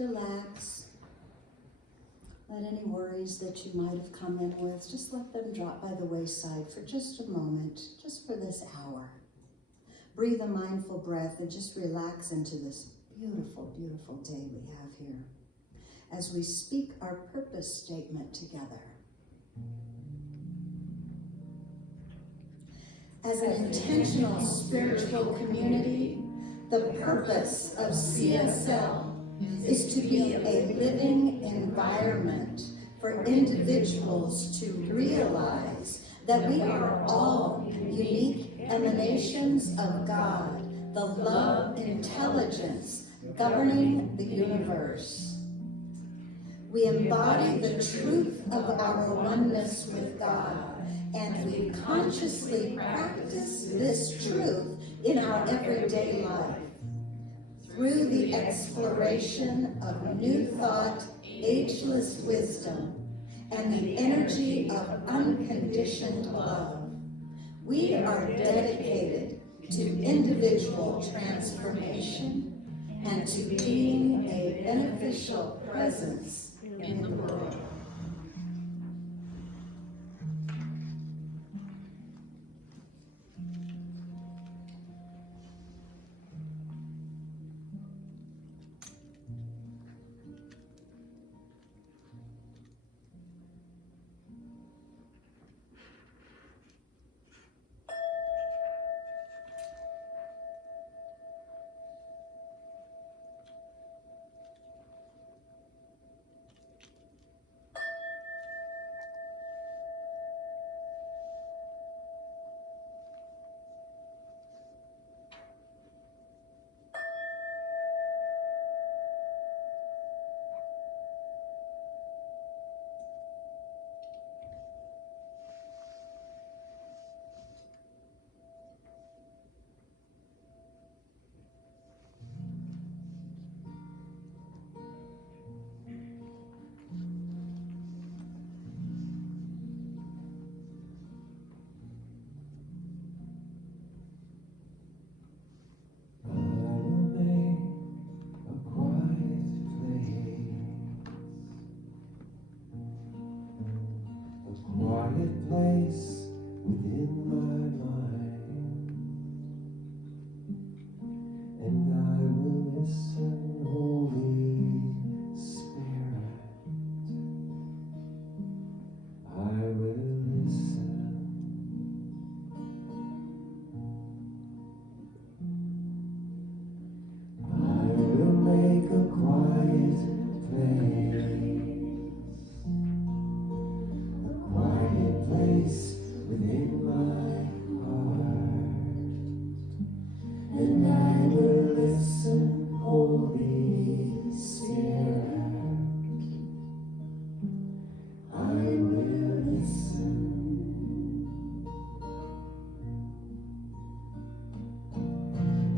Relax. Let any worries that you might have come in with, just let them drop by the wayside for just a moment, just for this hour. Breathe a mindful breath and just relax into this beautiful, beautiful day we have here as we speak our purpose statement together. As an intentional spiritual community, the purpose of CSL is to be a living environment for individuals to realize that we are all unique emanations of God, the love intelligence governing the universe. We embody the truth of our oneness with God, and we consciously practice this truth in our everyday life. Through the exploration of new thought, ageless wisdom, and the energy of unconditioned love, we are dedicated to individual transformation and to being a beneficial presence in the world.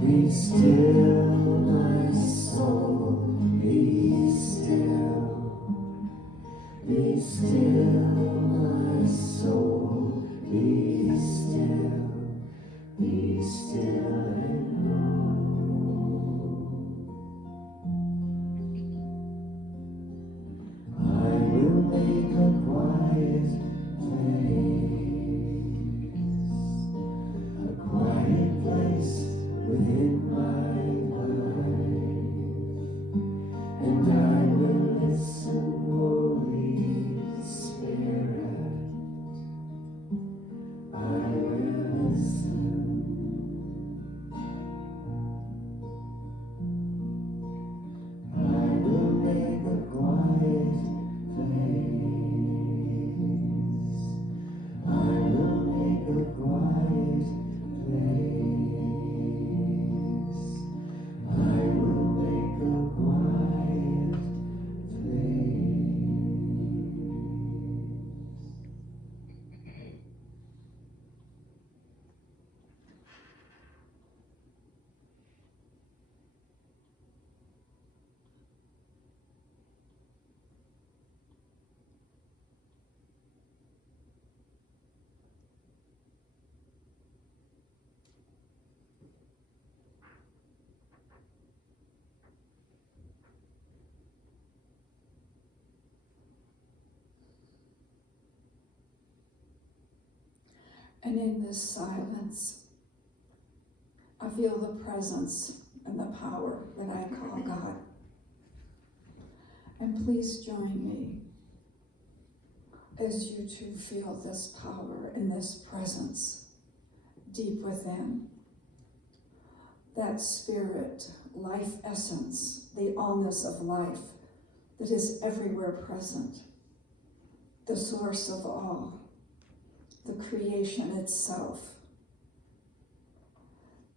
Be still, my soul, be still. Be still, my soul, be still. be still and know. I will make a quiet place within my life, and I will listen, Holy Spirit. I will listen. I will make a quiet place. I will make a quiet place. I will make a quiet And in this silence, I feel the presence and the power that I call God. And please join me as you too feel this power and this presence deep within. That spirit, life essence, the allness of life that is everywhere present, the source of all, the creation itself.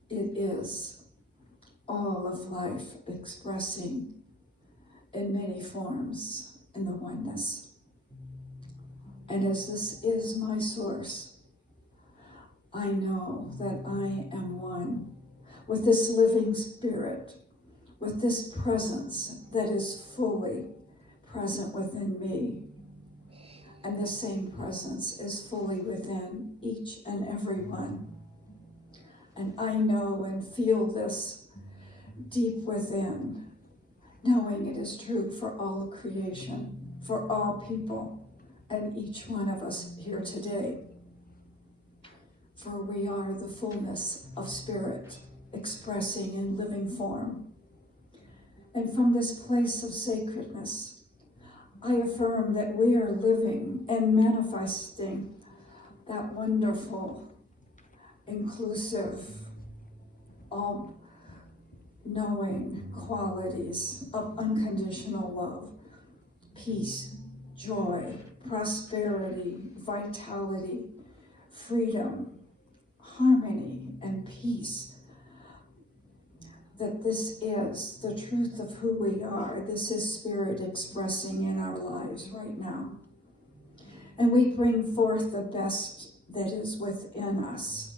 It is all of life expressing in many forms in the oneness. And as this is my source, I know that I am one with this living spirit, with this presence that is fully present within me. And the same presence is fully within each and every one. And I know and feel this deep within, knowing it is true for all creation, for all people, and each one of us here today. For we are the fullness of spirit, expressing in living form. And from this place of sacredness, I affirm that we are living and manifesting that wonderful, inclusive, all-knowing qualities of unconditional love, peace, joy, prosperity, vitality, freedom, harmony, and peace. That this is the truth of who we are. This is spirit expressing in our lives right now. And we bring forth the best that is within us,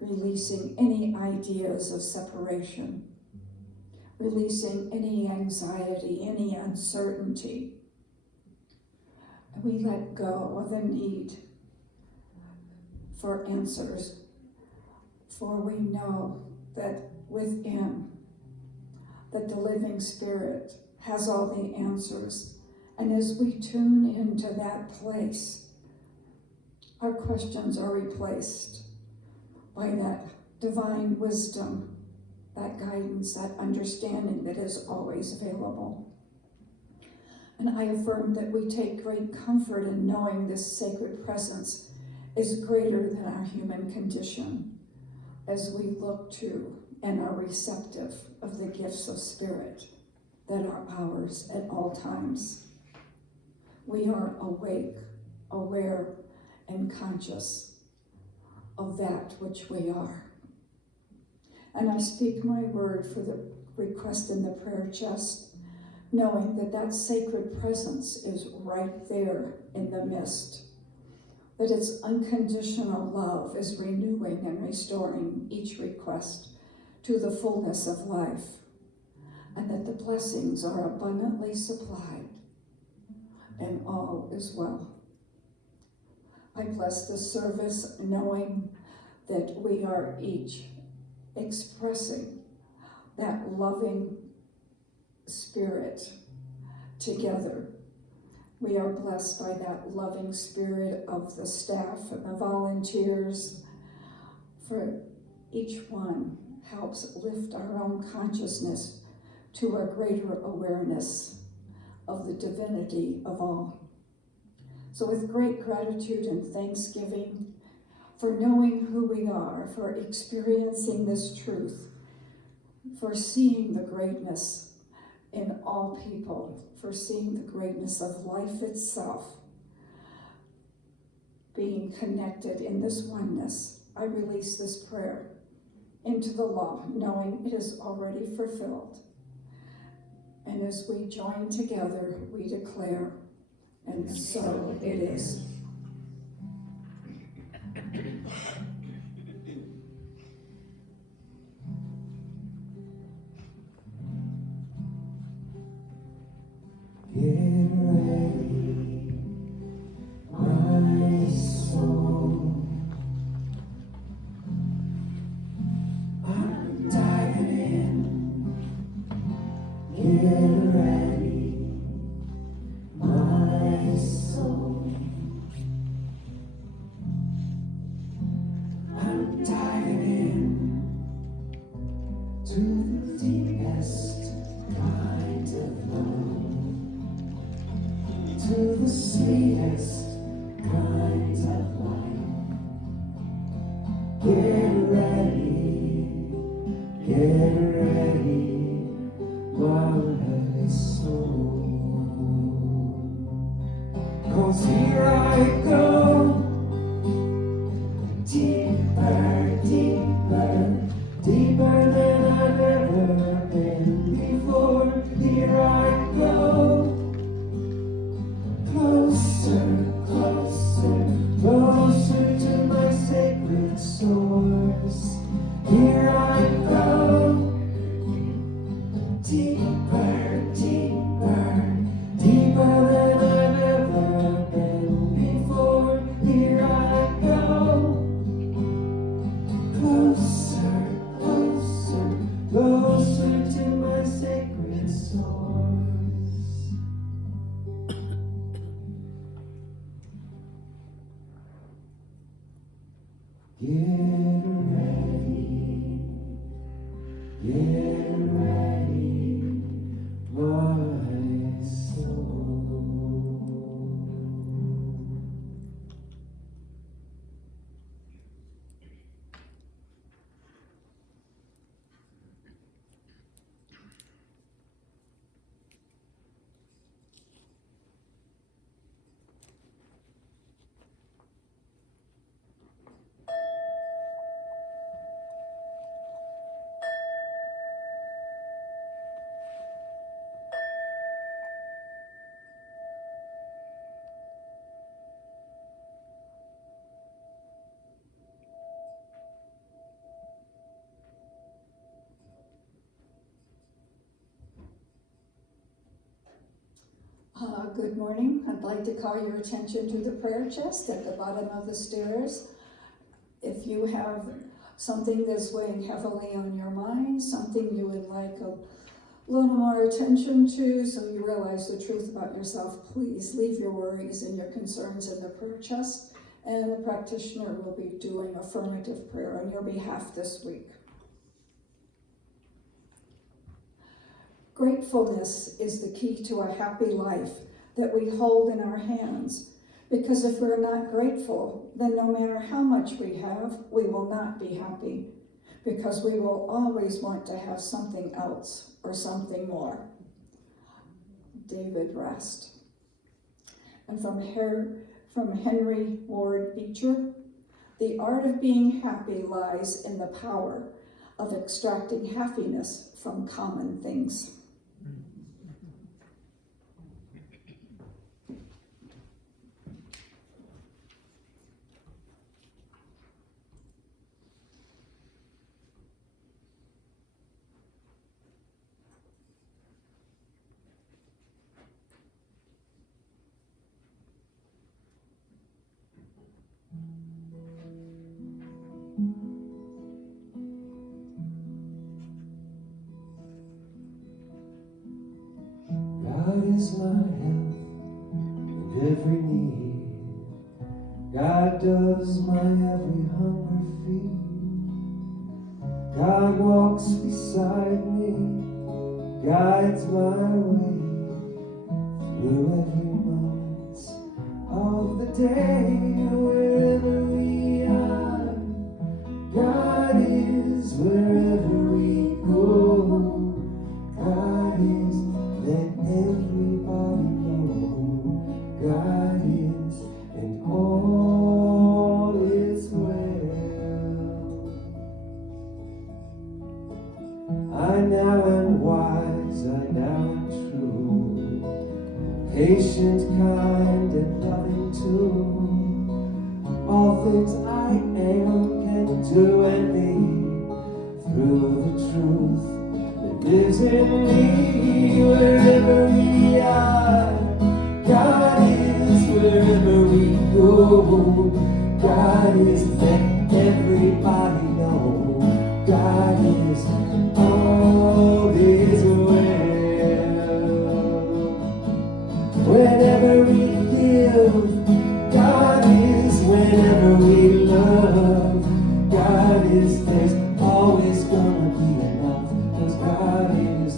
releasing any ideas of separation, releasing any anxiety, any uncertainty. And we let go of the need for answers, for we know that within, that the living spirit has all the answers. And as we tune into that place, our questions are replaced by that divine wisdom, that guidance, that understanding that is always available. And I affirm that we take great comfort in knowing this sacred presence is greater than our human condition, as we look to and are receptive of the gifts of spirit that are ours at all times. We are awake, aware, and conscious of that which we are. And I speak my word for the request in the prayer chest, knowing that that sacred presence is right there in the midst, that its unconditional love is renewing and restoring each request to the fullness of life, and that the blessings are abundantly supplied, and all is well. I bless this service knowing that we are each expressing that loving spirit together. We are blessed by that loving spirit of the staff and the volunteers, for each one helps lift our own consciousness to a greater awareness of the divinity of all. So with great gratitude and thanksgiving for knowing who we are, for experiencing this truth, for seeing the greatness in all people, for seeing the greatness of life itself, being connected in this oneness, I release this prayer into the law, knowing it is already fulfilled. And as we join together, we declare, and so it is. Get ready, my soul. I'm diving in. Get ready, my soul. I'm diving in to the deepest kind of love. To the sweetest kinds of life. Get ready, my soul. 'Cause here I go, deeper, deeper, deeper than I've ever been before. Here I go. Closer, closer, closer to my sacred source. Here I go. Deeper, deeper, deeper than I've ever been before. Here I go. Closer, closer, closer to my sacred source. Get ready, my soul. Good morning. I'd like to call your attention to the prayer chest at the bottom of the stairs. If you have something that's weighing heavily on your mind, something you would like a little more attention to so you realize the truth about yourself, please leave your worries and your concerns in the prayer chest, and the practitioner will be doing affirmative prayer on your behalf this week. Gratefulness is the key to a happy life that we hold in our hands, because if we're not grateful, then no matter how much we have, we will not be happy, because we will always want to have something else or something more. David Rest. And from Henry Ward Beecher, the art of being happy lies in the power of extracting happiness from common things. is my health and every need. God does my every hunger feed. God walks beside me, guides my way through every moment of the day. Wherever we are, God is. Wherever we go, God is. Let everybody know God is, and all is well. I now am wise, I now am true, patient, kind, and loving too. All things I am, can do, and be through the truth that lives in me. Wherever we are, God is. Wherever we go, God is. Let everybody know God is. All is well. Whenever we give, God is. Whenever we love, God is. There's always gonna be enough, 'cause God is.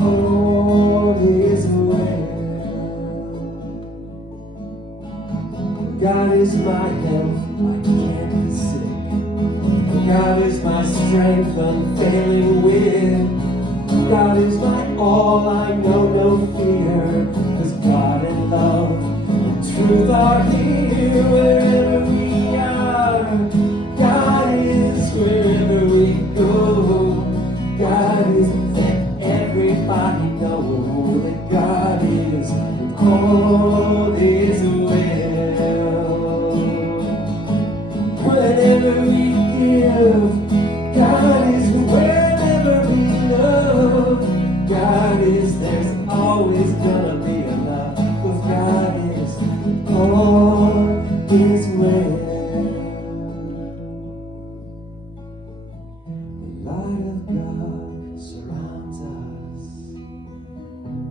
All is well. God is my health, I can't be sick. God is my strength, unfailing wit. God is my all, I know no fear, 'cause God and love and truth are here. Wherever we are, God is. Wherever we go, God is. Let everybody know that God is, and all is well. Whenever we give, God is. Whenever we love, God is. There's always gonna be enough, 'cause God is. All is well. The light of God surrounds us.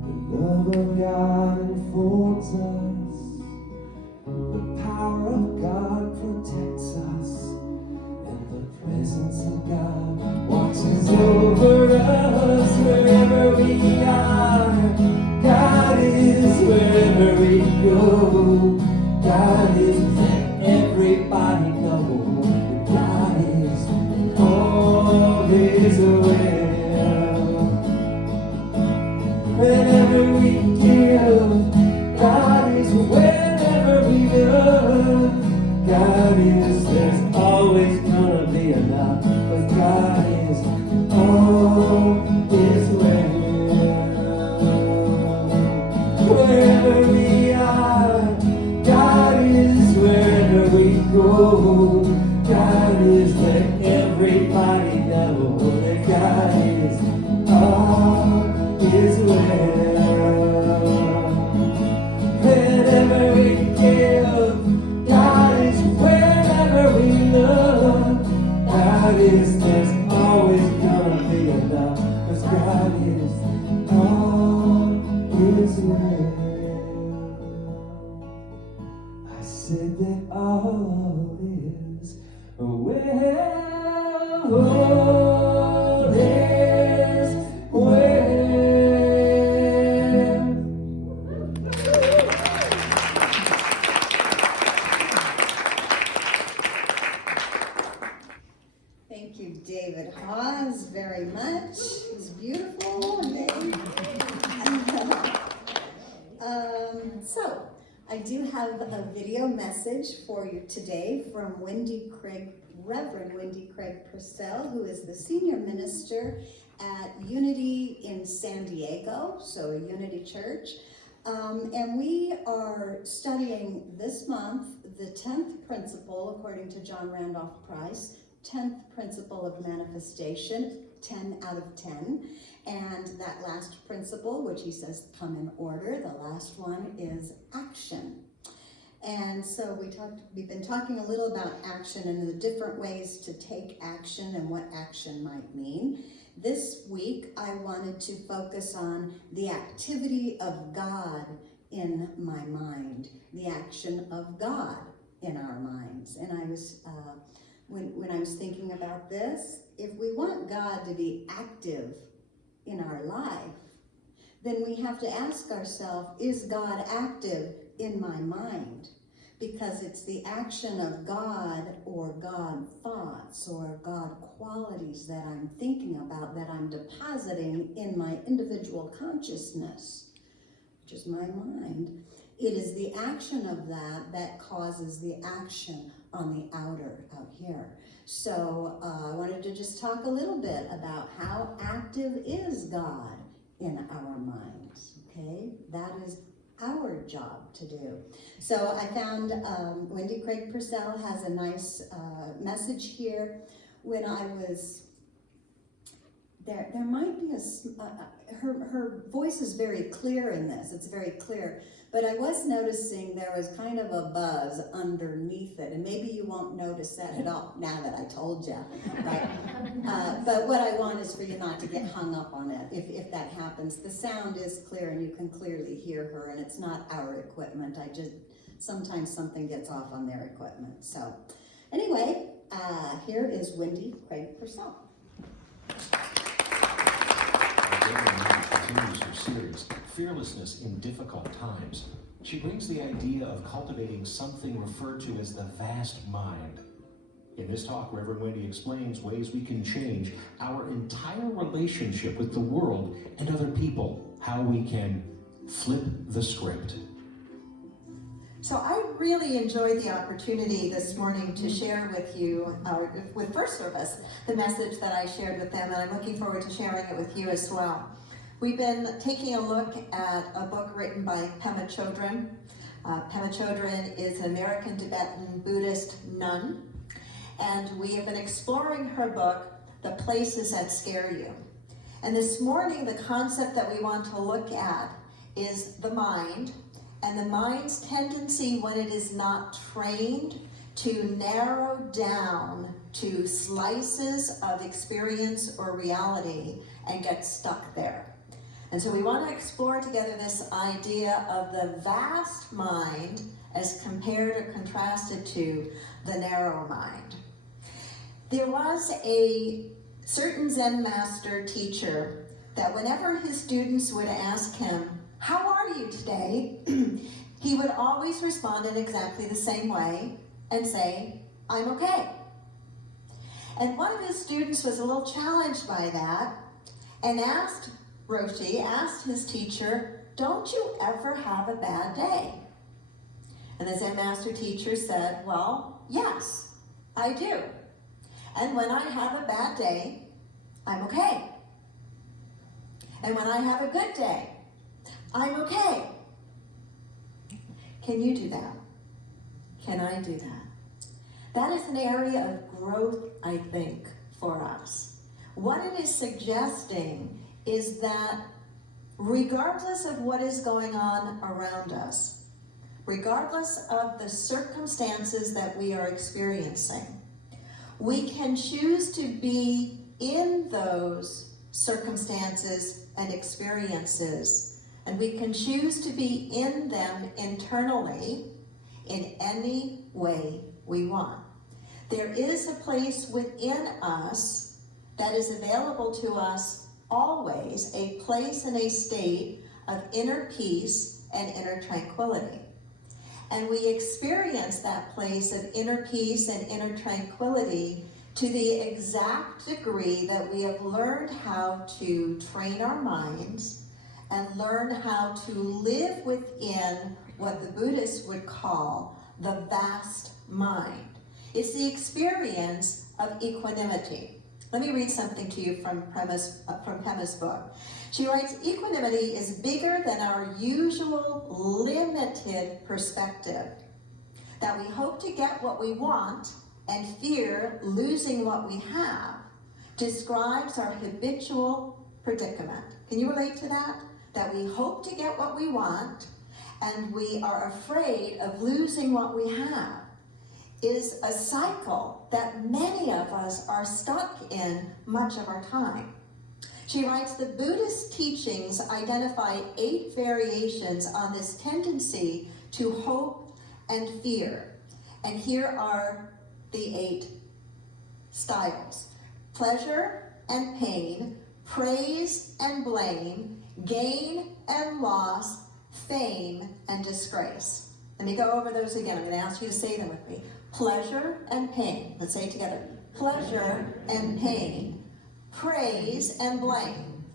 The love of God enfolds us. The power of God protects us. And the presence of God watches over us. Wherever we are, God is. Wherever we go, God is. Let everybody know that God is. All is well. Whenever we give, God is. Whenever we love, God is. There's always gonna be enough, but God is. All is well. Wherever we are, God is. Wherever we go, God is. Let everybody know that God is. All is well. Whenever we give, God is. Whenever we love, God is. There's always gonna be enough, 'cause God is. All is well. I said that all is well. All is well. Thank you, David Hawes, very much. It's beautiful. So, I do have a video message for you today from Reverend Wendy Craig Purcell, who is the senior minister at Unity in San Diego, so a Unity church. And we are studying this month the 10th principle, according to John Randolph Price, 10th principle of manifestation, 10 out of 10. And that last principle, which he says come in order, the last one is action. And so we've been talking a little about action and the different ways to take action and what action might mean. This week, I wanted to focus on the activity of God in my mind, the action of God in our minds. And I was, when I was thinking about this, if we want God to be active in our life, then we have to ask ourselves, is God active in my mind? Because it's the action of God or God thoughts or God qualities that I'm thinking about, that I'm depositing in my individual consciousness, which is my mind. It is the action of that causes the action on the outer, out here. So I wanted to just talk a little bit about how active is God in our minds, okay? That is our job to do. So I found Wendy Craig Purcell has a nice message here. When I was there might be her voice is very clear in this. It's very clear. But I was noticing there was kind of a buzz underneath it, and maybe you won't notice that at all now that I told you. But what I want is for you not to get hung up on it. If that happens, the sound is clear and you can clearly hear her, and it's not our equipment. Sometimes something gets off on their equipment. So anyway, here is Wendy Craig Purcell. Continues her series, Fearlessness in Difficult Times. She brings the idea of cultivating something referred to as the vast mind. In this talk, Reverend Wendy explains ways we can change our entire relationship with the world and other people, how we can flip the script. So I really enjoyed the opportunity this morning to share with you, with First Service, the message that I shared with them, and I'm looking forward to sharing it with you as well. We've been taking a look at a book written by Pema Chodron. Pema Chodron is an American Tibetan Buddhist nun, and we have been exploring her book, The Places That Scare You. And this morning, the concept that we want to look at is the mind, and the mind's tendency when it is not trained to narrow down to slices of experience or reality and get stuck there. And so we want to explore together this idea of the vast mind as compared or contrasted to the narrow mind. There was a certain Zen master teacher that whenever his students would ask him, "How are you today?" he would always respond in exactly the same way and say, "I'm okay." And one of his students was a little challenged by that and asked his teacher, "Don't you ever have a bad day?" And the Zen master teacher said, "Well, yes, I do. And when I have a bad day, I'm okay. And when I have a good day, I'm okay." Can you do that? Can I do that? That is an area of growth, I think, for us. What it is suggesting is that regardless of what is going on around us, regardless of the circumstances that we are experiencing, we can choose to be in those circumstances and experiences, and we can choose to be in them internally in any way we want. There is a place within us that is available to us always, a place and a state of inner peace and inner tranquility. And we experience that place of inner peace and inner tranquility to the exact degree that we have learned how to train our minds and learn how to live within what the Buddhists would call the vast mind. It's the experience of equanimity. Let me read something to you from Pema's book. She writes, "Equanimity is bigger than our usual limited perspective, that we hope to get what we want and fear losing what we have, describes our habitual predicament." Can you relate to that? That we hope to get what we want and we are afraid of losing what we have is a cycle that many of us are stuck in much of our time. She writes, the Buddhist teachings identify 8 variations on this tendency to hope and fear. And here are the 8 styles: pleasure and pain, praise and blame, gain and loss, fame and disgrace. Let me go over those again. I'm going to ask you to say them with me. Pleasure and pain. Let's say it together. Pleasure and pain, praise and blame,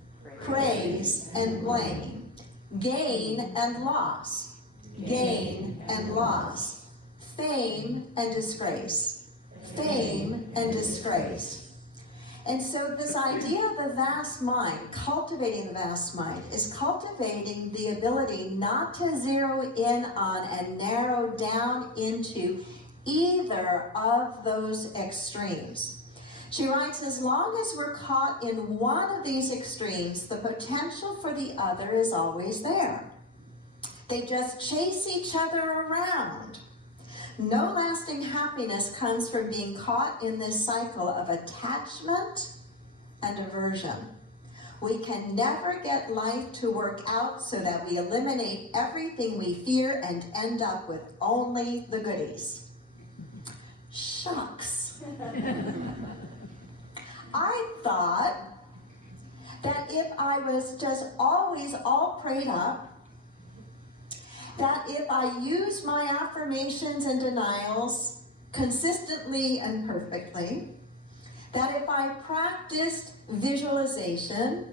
praise and blame, gain and loss, gain and loss, fame and disgrace, fame and disgrace. And so this idea of the vast mind, cultivating the vast mind, is cultivating the ability not to zero in on and narrow down into either of those extremes. She writes, as long as we're caught in one of these extremes, the potential for the other is always there. They just chase each other around. No lasting happiness comes from being caught in this cycle of attachment and aversion. We can never get life to work out so that we eliminate everything we fear and end up with only the goodies. Shucks. I thought that if I was just always all prayed up, that if I use my affirmations and denials consistently and perfectly, that if I practiced visualization,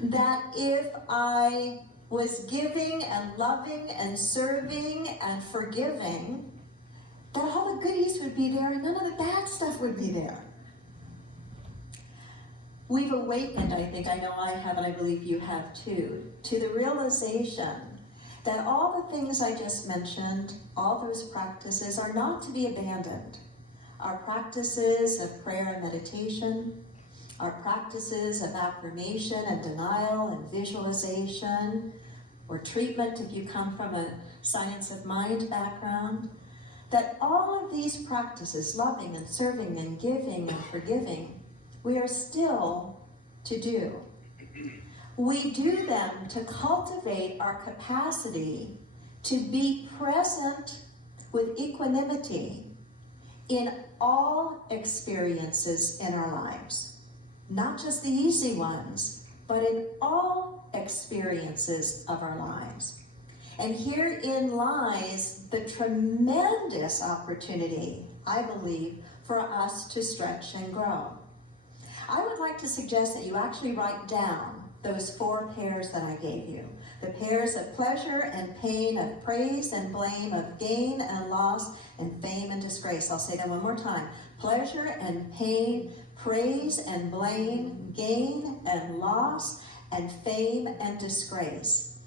that if I was giving and loving and serving and forgiving, that all the goodies would be there and none of the bad stuff would be there. We've awakened, I think, I know I have and I believe you have too, to the realization that all the things I just mentioned, all those practices are not to be abandoned. Our practices of prayer and meditation, our practices of affirmation and denial and visualization, or treatment if you come from a science of mind background, that all of these practices, loving and serving and giving and forgiving, we are still to do. We do them to cultivate our capacity to be present with equanimity in all experiences in our lives. Not just the easy ones, but in all experiences of our lives. And herein lies the tremendous opportunity, I believe, for us to stretch and grow. I would like to suggest that you actually write down those 4 pairs that I gave you. The pairs of pleasure and pain, of praise and blame, of gain and loss, and fame and disgrace. I'll say them one more time. Pleasure and pain, praise and blame, gain and loss, and fame and disgrace.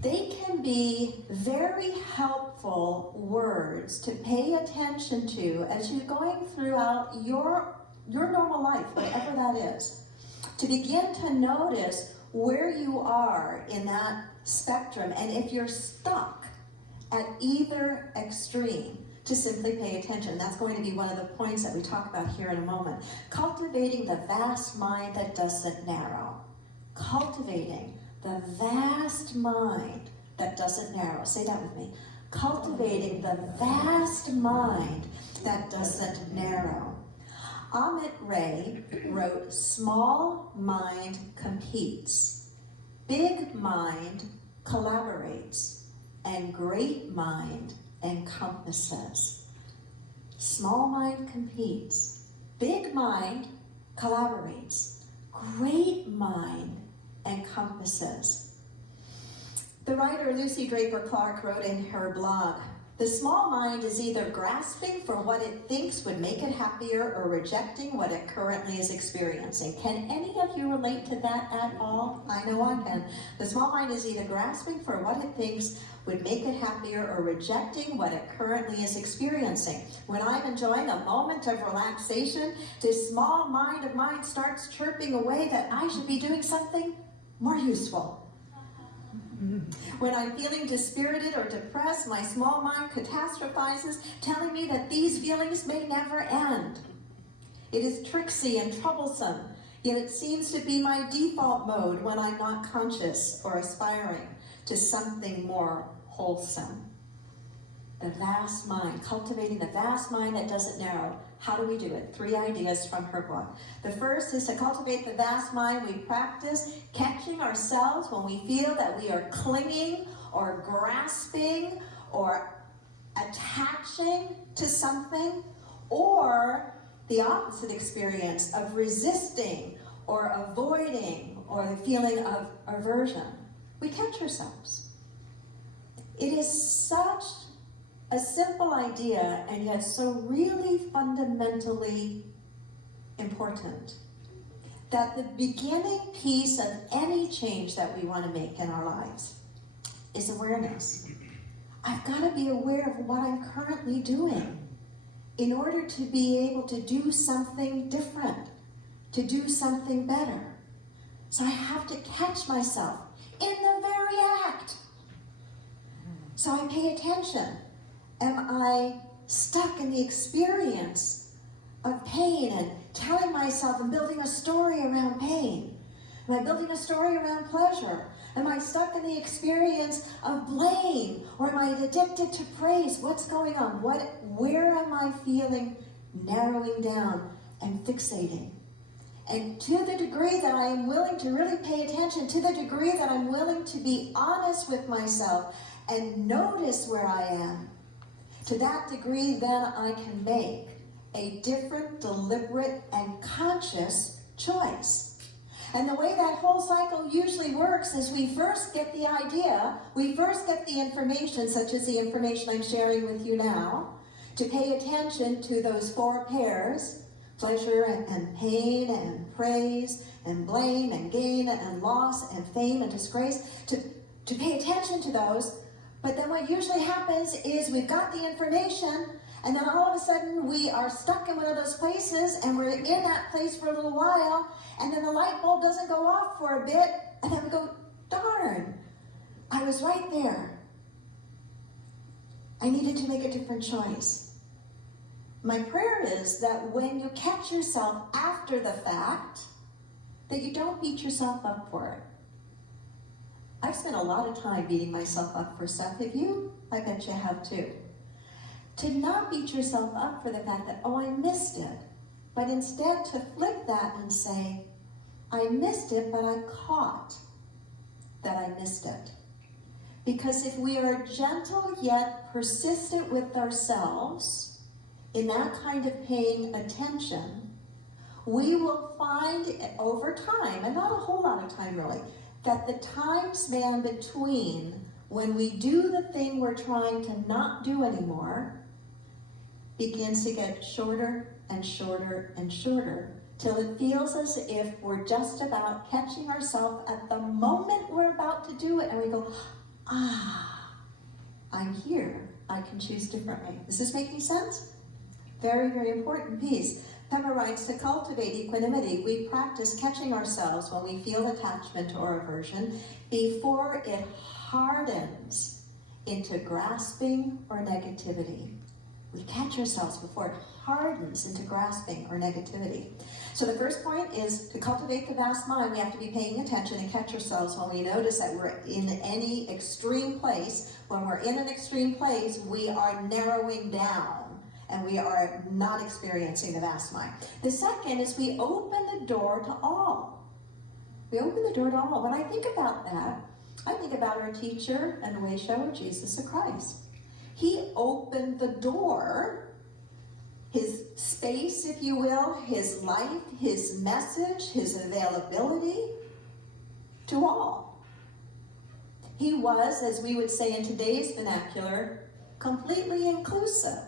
They can be very helpful words to pay attention to as you're going throughout your normal life, whatever that is. To begin to notice where you are in that spectrum, and if you're stuck at either extreme, to simply pay attention. That's going to be one of the points that we talk about here in a moment. Cultivating the vast mind that doesn't narrow. Cultivating the vast mind that doesn't narrow. Say that with me. Cultivating the vast mind that doesn't narrow. Amit Ray wrote, small mind competes, big mind collaborates, and great mind encompasses. Small mind competes, big mind collaborates, great mind encompasses. The writer Lucy Draper Clark wrote in her blog, the small mind is either grasping for what it thinks would make it happier or rejecting what it currently is experiencing. Can any of you relate to that at all? I know I can. The small mind is either grasping for what it thinks would make it happier or rejecting what it currently is experiencing. When I'm enjoying a moment of relaxation, this small mind of mine starts chirping away that I should be doing something more useful. When I'm feeling dispirited or depressed, my small mind catastrophizes, telling me that these feelings may never end. It is tricksy and troublesome, yet it seems to be my default mode when I'm not conscious or aspiring to something more wholesome. The vast mind, cultivating the vast mind that doesn't narrow. How do we do it? 3 ideas from her book. The first is to cultivate the vast mind. We practice catching ourselves when we feel that we are clinging or grasping or attaching to something, or the opposite experience of resisting or avoiding or the feeling of aversion. We catch ourselves. It is such a simple idea and yet so really fundamentally important that the beginning piece of any change that we want to make in our lives is awareness. I've got to be aware of what I'm currently doing in order to be able to do something different, to do something better. So I have to catch myself in the very act. So I pay attention. Am I stuck in the experience of pain and telling myself and building a story around pain? Am I building a story around pleasure? Am I stuck in the experience of blame? Or am I addicted to praise? What's going on? Where am I feeling narrowing down and fixating? And to the degree that I am willing to really pay attention, to the degree that I'm willing to be honest with myself and notice where I am, to that degree, then I can make a different, deliberate, and conscious choice. And the way that whole cycle usually works is we first get the idea, we first get the information, such as the information I'm sharing with you now, to pay attention to those 4 pairs, pleasure and pain and praise and blame and gain and loss and fame and disgrace, to pay attention to those. But then what usually happens is we've got the information, and then all of a sudden we are stuck in one of those places, and we're in that place for a little while, and then the light bulb doesn't go off for a bit, and then we go, darn, I was right there. I needed to make a different choice. My prayer is that when you catch yourself after the fact, that you don't beat yourself up for it. I've spent a lot of time beating myself up for stuff. Have you? I bet you have too. To not beat yourself up for the fact that, oh, I missed it, but instead to flip that and say, I missed it, but I caught that I missed it. Because if we are gentle yet persistent with ourselves in that kind of paying attention, we will find over time, and not a whole lot of time really, that the time span between when we do the thing we're trying to not do anymore begins to get shorter and shorter and shorter till it feels as if we're just about catching ourselves at the moment we're about to do it, and we go, I'm here. I can choose differently. Is this making sense? Very, very important piece. Pema writes, to cultivate equanimity, we practice catching ourselves when we feel attachment or aversion before it hardens into grasping or negativity. We catch ourselves before it hardens into grasping or negativity. So the first point is to cultivate the vast mind. We have to be paying attention and catch ourselves when we notice that we're in any extreme place. When we're in an extreme place, we are narrowing down and we are not experiencing the vast mind. The second is we open the door to all. We open the door to all. When I think about that, I think about our teacher and way shower, Jesus the Christ. He opened the door, his space, if you will, his life, his message, his availability to all. He was, as we would say in today's vernacular, completely inclusive.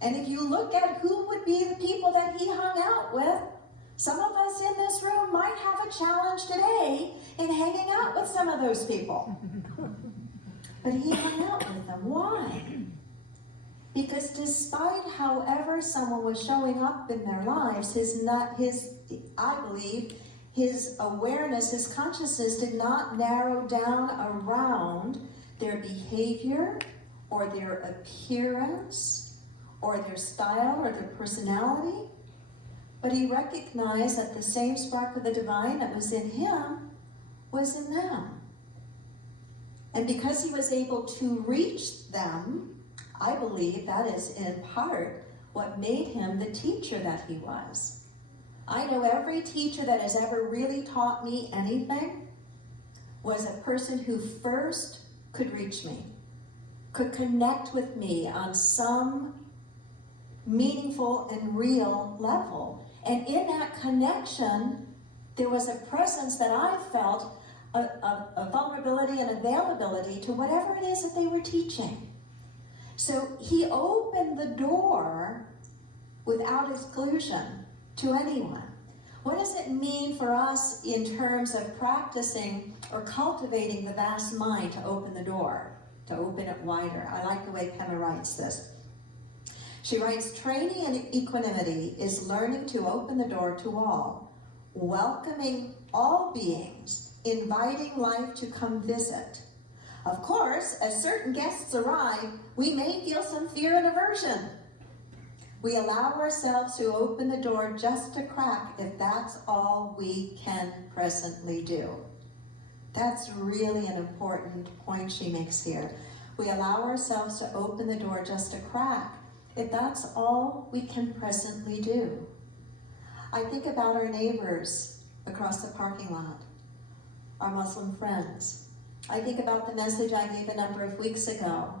And if you look at who would be the people that he hung out with, some of us in this room might have a challenge today in hanging out with some of those people. But he hung out with them. Why? Because despite however someone was showing up in their lives, I believe, his awareness, his consciousness did not narrow down around their behavior or their appearance or their style or their personality, but he recognized that the same spark of the divine that was in him was in them. And because he was able to reach them, I believe that is in part what made him the teacher that he was. I know every teacher that has ever really taught me anything was a person who first could reach me, could connect with me on some meaningful and real level. And in that connection, there was a presence that I felt, a vulnerability and availability to whatever it is that they were teaching. So he opened the door without exclusion to anyone. What does it mean for us in terms of practicing or cultivating the vast mind to open the door, to open it wider? I like the way Pema writes this. She writes, training in equanimity is learning to open the door to all, welcoming all beings, inviting life to come visit. Of course, as certain guests arrive, we may feel some fear and aversion. We allow ourselves to open the door just a crack if that's all we can presently do. That's really an important point she makes here. We allow ourselves to open the door just a crack if that's all we can presently do. I think about our neighbors across the parking lot, our Muslim friends. I think about the message I gave a number of weeks ago.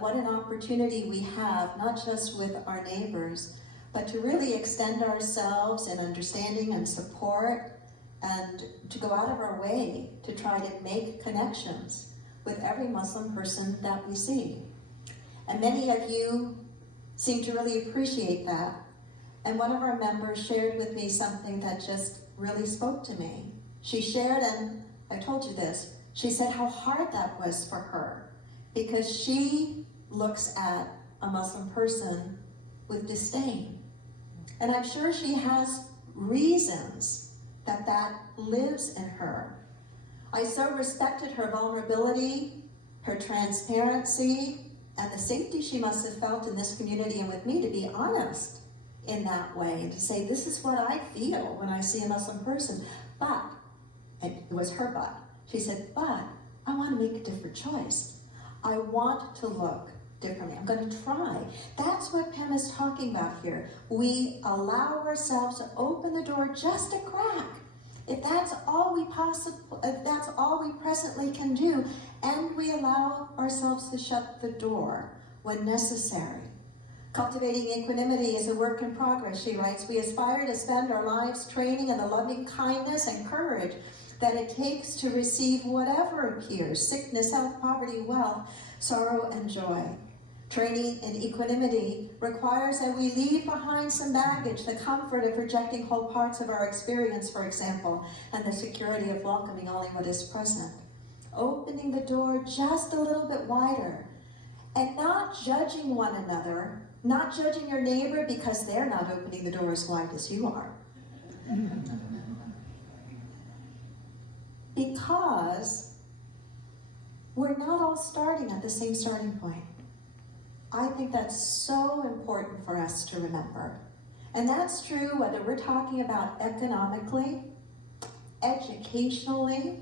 What an opportunity we have, not just with our neighbors, but to really extend ourselves in understanding and support, and to go out of our way to try to make connections with every Muslim person that we see. And many of you seem to really appreciate that. And one of our members shared with me something that just really spoke to me. She shared, and I told you this, she said how hard that was for her, because she looks at a Muslim person with disdain. And I'm sure she has reasons that lives in her. I so respected her vulnerability, her transparency, and the safety she must have felt in this community and with me to be honest in that way and to say, this is what I feel when I see a Muslim person. But, and it was her but, she said, but I want to make a different choice. I want to look differently. I'm going to try. That's what Pem is talking about here. We allow ourselves to open the door just a crack. If that's all we presently can do, and we allow ourselves to shut the door when necessary. Cultivating equanimity is a work in progress, she writes. We aspire to spend our lives training in the loving kindness and courage that it takes to receive whatever appears, sickness, health, poverty, wealth, sorrow, and joy. Training in equanimity requires that we leave behind some baggage, the comfort of rejecting whole parts of our experience, for example, and the security of welcoming only what is present. Opening the door just a little bit wider, and not judging one another, not judging your neighbor because they're not opening the door as wide as you are. Because we're not all starting at the same starting point. I think that's so important for us to remember. And that's true whether we're talking about economically, educationally,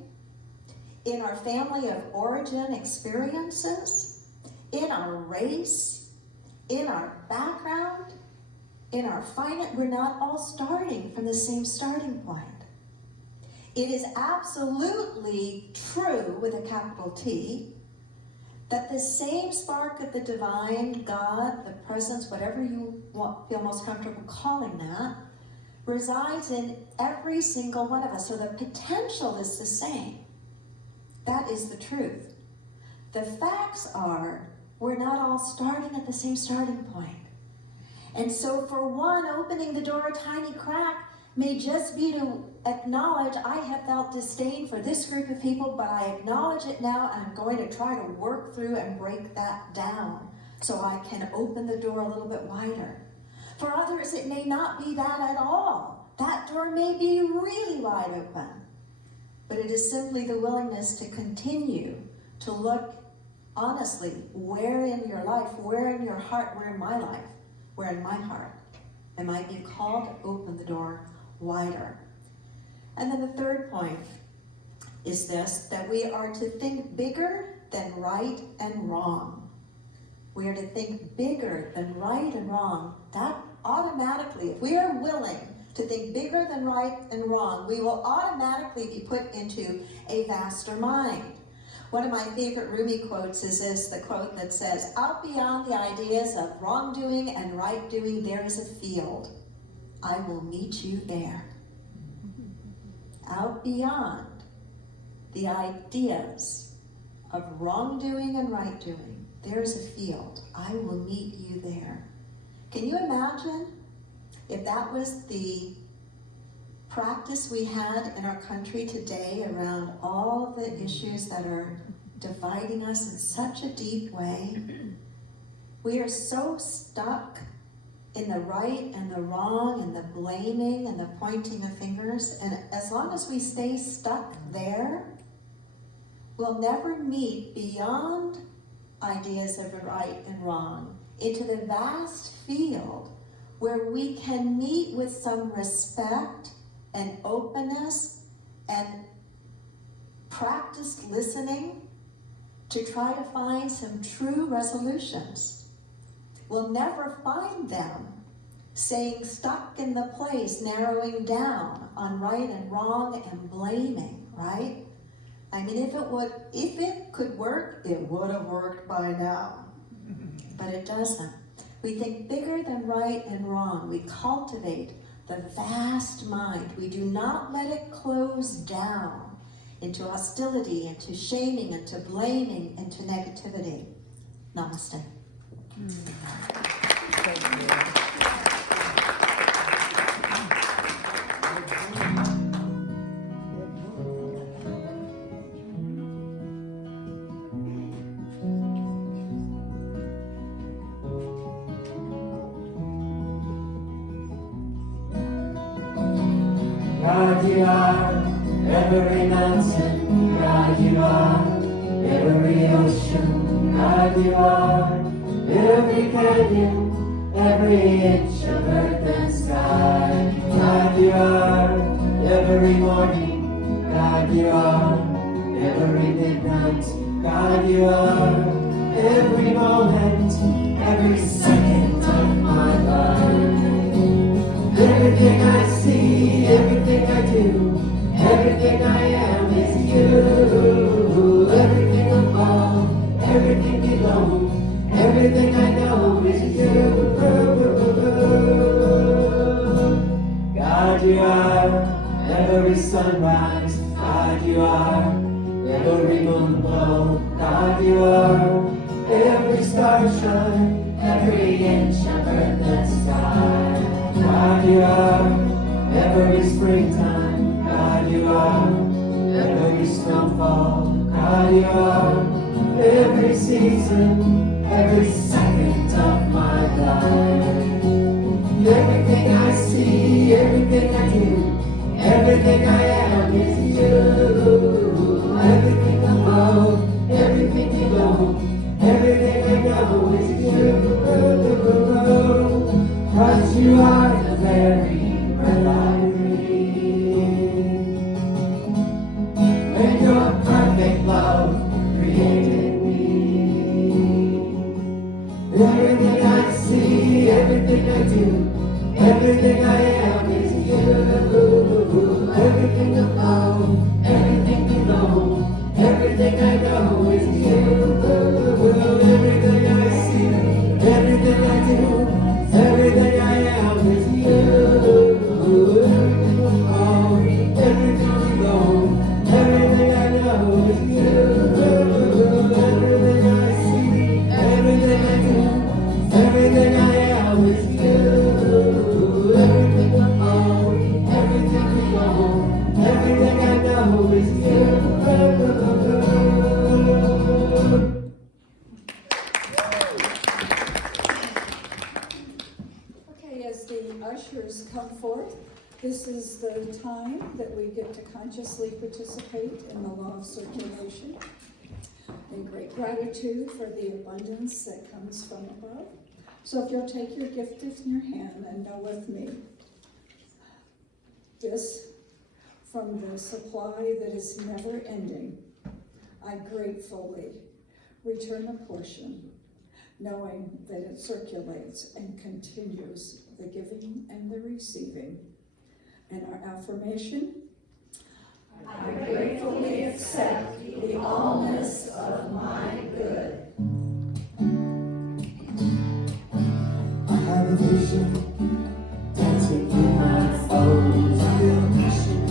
in our family of origin experiences, in our race, in our background, in our finance. We're not all starting from the same starting point. It is absolutely true, with a capital T, that the same spark of the divine, God, the presence, whatever you feel most comfortable calling that, resides in every single one of us. So the potential is the same. That is the truth. The facts are, we're not all starting at the same starting point. And so for one, opening the door a tiny crack may just be to acknowledge, I have felt disdain for this group of people, but I acknowledge it now, and I'm going to try to work through and break that down so I can open the door a little bit wider. For others, it may not be that at all. That door may be really wide open, but it is simply the willingness to continue to look honestly, where in your life, where in your heart, where in my life, where in my heart am I being called to open the door wider? And then the third point is this, that we are to think bigger than right and wrong. We are to think bigger than right and wrong. That automatically, if we are willing to think bigger than right and wrong, we will automatically be put into a vaster mind. One of my favorite Rumi quotes is this, the quote that says, "Out beyond the ideas of wrongdoing and right doing, there is a field. I will meet you there." Out beyond the ideas of wrongdoing and right doing, there is a field. I will meet you there. Can you imagine if that was the practice we had in our country today around all the issues that are dividing us in such a deep way? We are so stuck in the right and the wrong and the blaming and the pointing of fingers, and as long as we stay stuck there, we'll never meet beyond ideas of right and wrong into the vast field where we can meet with some respect and openness and practice listening to try to find some true resolutions. We'll never find them staying stuck in the place, narrowing down on right and wrong and blaming, right? I mean, if it could work, it would have worked by now. But it doesn't. We think bigger than right and wrong. We cultivate the vast mind. We do not let it close down into hostility, into shaming, into blaming, into negativity. Namaste. God, you are every mountain. God, you are every ocean. God, you are every canyon, every inch of earth and sky. God, you are every morning. God, you are every midnight. God, you are every moment, every second of my life. Everything I see, everything I do, everything I am is you. Everything above, everything below, everything I know is you. God, you are every sunrise. God, you are every moon glow. God, you are every star shine, every inch of earth and sky. God, you are every springtime. God, you are every snowfall. God, you are every season, every second of my life. Everything I see, everything I do, everything I am is you. Everything above, everything below, everything I know is you. 'Cause you are the very breath I breathe. And your perfect love created me. Everything I see, everything I do, everything I am is you. Everything above, everything below, everything I know is you. Everything I see, everything I do, everything I am is you. Everything above, everything below, everything I know is you. Everything I see, everything I do, everything I am is you. Everything above, everything below, everything I know this is the time that we get to consciously participate in the law of circulation. In great gratitude for the abundance that comes from above. So if you'll take your gift in your hand and go with me, this from the supply that is never ending, I gratefully return a portion, knowing that it circulates and continues the giving and the receiving. And our affirmation, I gratefully accept the allness of my good. I have a vision dancing through my bones. I feel passion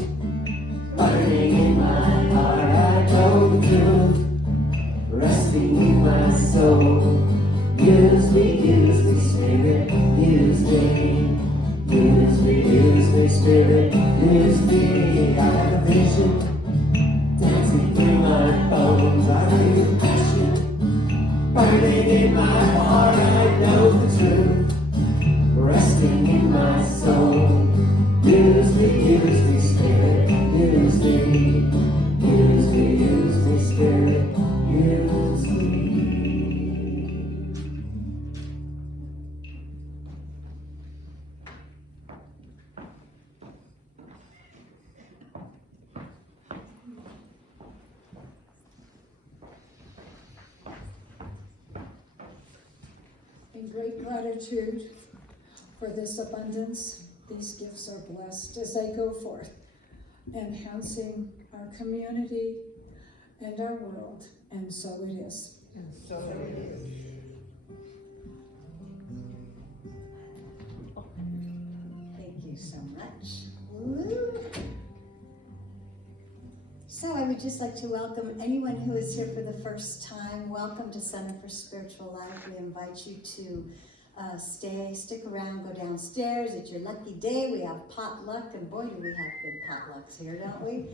burning in my heart. I know the truth resting in my soul. Use me, Spirit, use me. Use me, Spirit, use me. I have a vision dancing through my bones. I feel passion burning in my heart. I know the truth resting in my soul. Use me, Spirit, use me. Use me, Spirit, use me. In great gratitude for this abundance, these gifts are blessed as they go forth, enhancing our community and our world, and so it is. And so it is. Thank you so much. Woo. So I would just like to welcome anyone who is here for the first time. Welcome to Center for Spiritual Life. We invite you to stick around, go downstairs. It's your lucky day. We have potluck, and boy, do we have good potlucks here, don't we?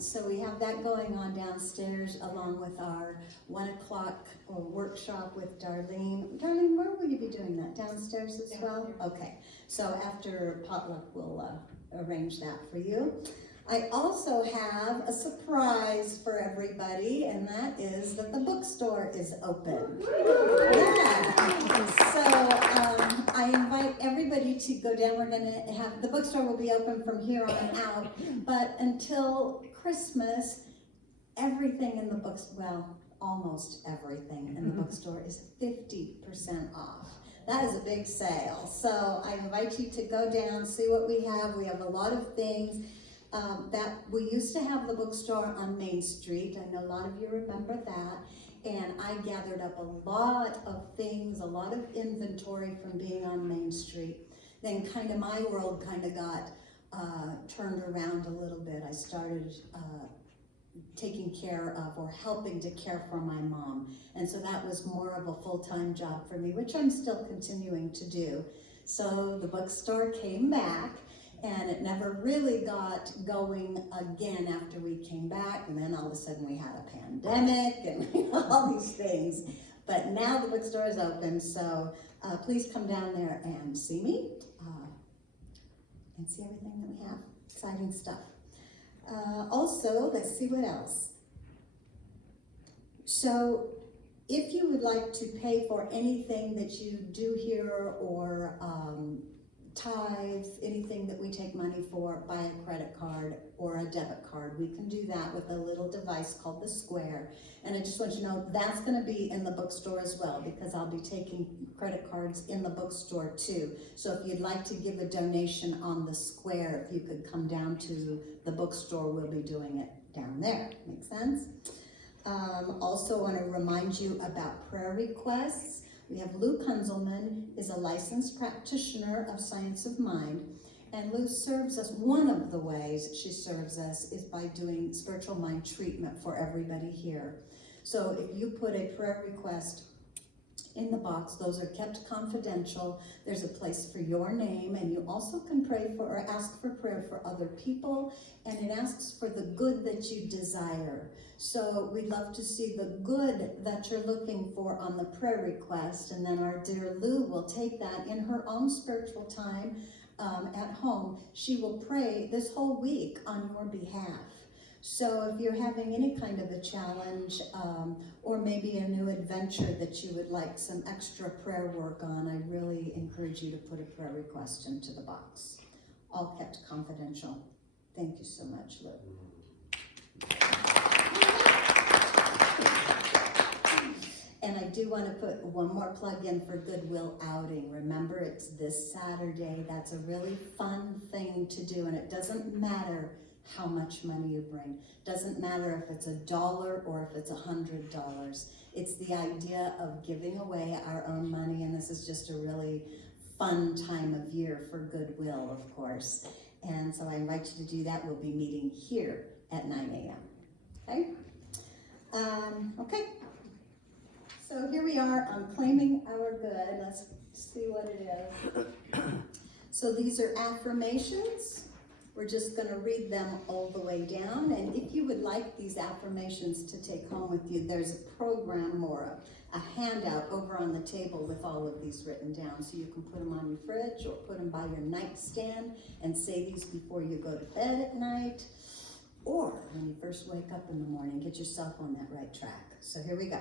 So we have that going on downstairs, along with our 1 o'clock workshop with Darlene. Darlene, where will you be doing that? Downstairs as well? Okay. So after potluck, we'll arrange that for you. I also have a surprise for everybody, and that is that the bookstore is open. Yeah. So I invite everybody to go down. We're going to have, the bookstore will be open from here on out, but until Christmas, everything in the books, well, almost everything in the bookstore is 50% off. That is a big sale. So I invite you to go down, see what we have. We have a lot of things. That we used to have the bookstore on Main Street. I know a lot of you remember that. And I gathered up a lot of things, a lot of inventory from being on Main Street. Then kind of my world kind of got turned around a little bit. I started taking care of or helping to care for my mom. And so that was more of a full-time job for me, which I'm still continuing to do. So the bookstore came back. And it never really got going again after we came back, and then all of a sudden we had a pandemic and all these things. But now the bookstore is open, so please come down there and see me and see everything that we have. Exciting stuff. Also, let's see what else. So if you would like to pay for anything that you do here or tithe, anything that we take money for, buy a credit card or a debit card. We can do that with a little device called the Square. And I just want you to know that's going to be in the bookstore as well, because I'll be taking credit cards in the bookstore too. So if you'd like to give a donation on the Square, if you could come down to the bookstore, we'll be doing it down there. Make sense? Also want to remind you about prayer requests. We have Lou Kunzelman, is a licensed practitioner of science of mind, and Lou serves us, one of the ways she serves us is by doing spiritual mind treatment for everybody here. So if you put a prayer request in the box, those are kept confidential. There's a place for your name, and you also can pray for or ask for prayer for other people, and it asks for the good that you desire. So we'd love to see the good that you're looking for on the prayer request, and then our dear Lou will take that in her own spiritual time at home, she will pray this whole week on your behalf. So if you're having any kind of a challenge or maybe a new adventure that you would like some extra prayer work on, I really encourage you to put a prayer request into the box. All kept confidential. Thank you so much, Lou. And I do want to put one more plug in for Goodwill Outing. Remember, it's this Saturday. That's a really fun thing to do, and it doesn't matter how much money you bring. Doesn't matter if it's $1 or if it's $100. It's the idea of giving away our own money, and this is just a really fun time of year for Goodwill, of course. And so I invite you to do that. We'll be meeting here at 9 a.m. Okay? Okay. So here we are on Claiming Our Good. Let's see what it is. So these are affirmations. We're just going to read them all the way down. And if you would like these affirmations to take home with you, there's a program or a handout over on the table with all of these written down. So you can put them on your fridge or put them by your nightstand and say these before you go to bed at night. Or when you first wake up in the morning, get yourself on that right track. So here we go.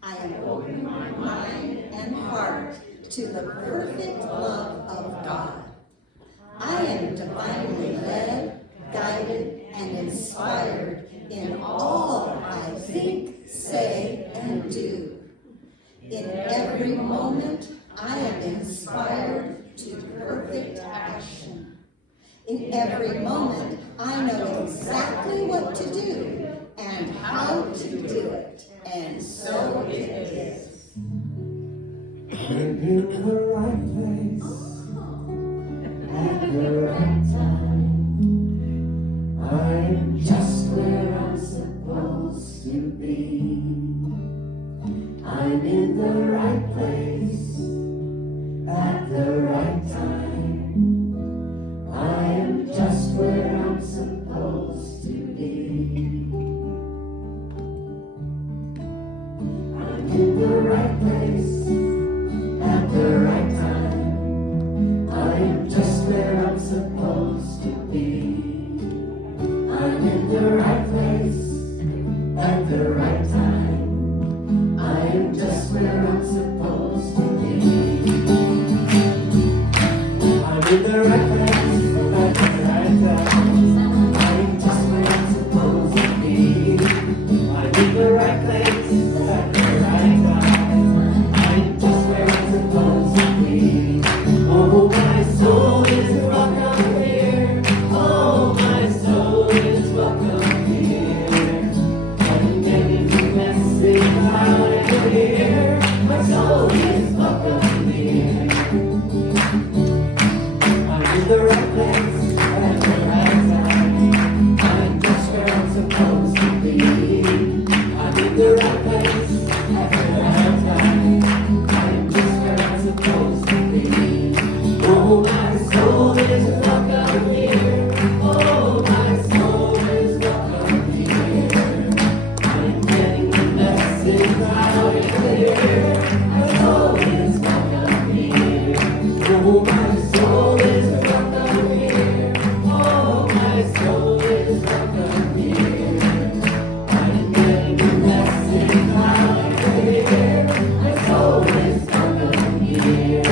I am opening my mind and heart to the perfect love of God. I am divinely led, guided, and inspired in all I think, say, and do. In every moment, I am inspired to perfect action. In every moment, I know exactly what to do and how to do it. And so it is. I'm in the right place at the right time. I'm just where I'm supposed to be. I'm in the right place at the right time. I am just where I'm supposed to be. In the right place, at the right time. I am just where I'm supposed to be. I'm in the right place, at the right time. I am just where I'm supposed to be. I'm in the right place, at the right time. I am just where I'm supposed to be. I'm in the right place. Oh, my soul is welcome here. Oh, my soul is welcome here. I'm getting the message loud and clear. My soul is welcome here. I'm in the right place at the right time. I'm just where I'm supposed to be. I'm in the right place at the right time. I'm just where I'm supposed to be. Oh, my soul is welcome here. Oh, my soul is welcome here. I'm getting the message loud and clear. My soul is welcome here. Oh, my soul is welcome here. Oh, my soul is welcome here. I'm getting the message loud and clear. My soul is welcome here.